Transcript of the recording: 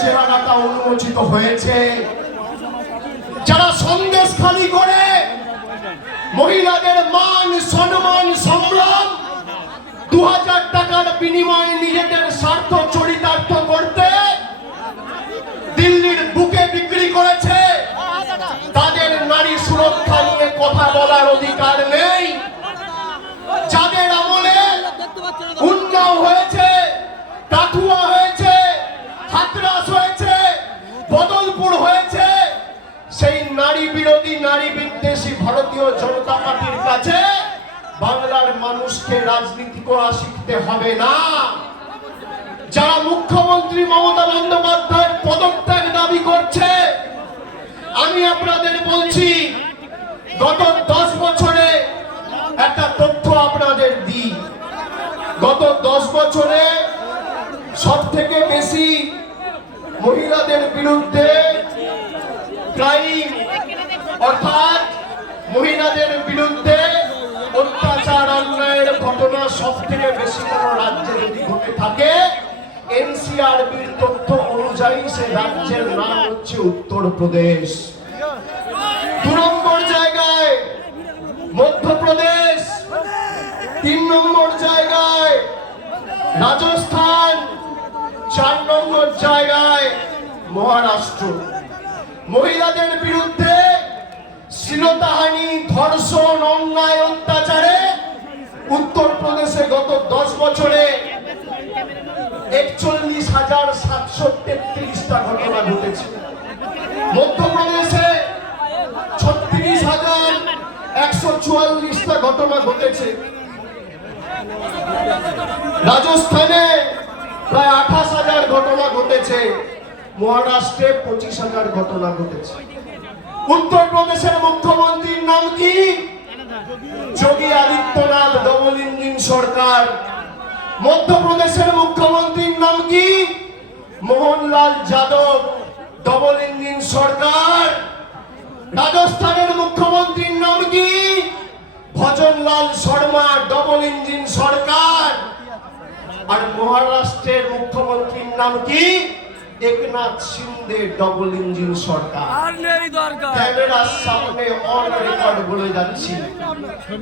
চেহারাটা উন্মোচিত হয়েছে। যারা সন্দেশখালি করে মহিলাদের মান সম্মান সম্ভ্রম 2000 টাকার বিনিময়ে নিজেদের স্বার্থ চরিতার্থ করতে দিল্লির বুকে বিক্রি করেছে, তাদের নারী সুরক্ষা নিয়ে কথা বলার অধিকার নেই। যাদের আমলে উন্নাও হয়েছে, কাঠুয়া হয়েছে, হাতরাস হয়েছে, বদলপুর হয়েছে, সেই নারী বিরোধী নারী বিদ্বেষী ভারতীয় জনতা পার্টির কাছে বাংলার মানুষকে রাজনীতি করা শিখতে হবে না। যারা মুখ্যমন্ত্রী মমতা বন্দ্যোপাধ্যায়ের পদত্যাগ দাবি করছে, আমি আপনাদের বলছি গত 10 বছরে একটা তথ্য আপনাদের দিই। গত 10 বছরে সব থেকে বেশি মহিলাদের বিরুদ্ধে ক্রাইম অর্থাৎ মহিলাদের বিরুদ্ধে অত্যাচার অন্যায়ের ঘটনা সব থেকে বেশি কোন রাজ্যে যদি ঘটে থাকে, এনসিআরবির তথ্য অনুযায়ী সে রাজ্যের নাম হচ্ছে উত্তরপ্রদেশ। 2 নম্বর জায়গায় মধ্যপ্রদেশ, 3 নম্বর জায়গায় রাজস্থান, 4 নম্বর জায়গায় মহারাষ্ট্র। মহিলাদের বিরুদ্ধে শ্লীলতাহানি, ধর্ষণ, অন্যায়, অত্যাচারে উত্তরপ্রদেশে গত 10 বছরে 41,733টা ঘটনা ঘটেছে। মধ্যপ্রদেশে 36,144টা ঘটনা ঘটেছে। রাজস্থানে প্রায় 28,000 ঘটনা ঘটেছে। মহারাষ্ট্রে 25,000 ঘটনা ঘটেছে। উত্তরপ্রদেশের মুখ্যমন্ত্রীর নাম কি? যোগী আদিত্যনাথ, ডবল ইঞ্জিন সরকার। মধ্যপ্রদেশের মুখ্যমন্ত্রীর নাম কি? মোহনলাল যাদব, ডবল ইঞ্জিন সরকার। রাজস্থানের মুখ্যমন্ত্রীর নাম কি? ভজনলাল শর্মা, ডবল ইঞ্জিন সরকার। আর মহারাষ্ট্রের মুখ্যমন্ত্রীর নাম কি? একনাথ শিন্দে, ডবল ইঞ্জিন সরকার। ক্যামেরার সামনে অন রেকর্ড বলে যাচ্ছি।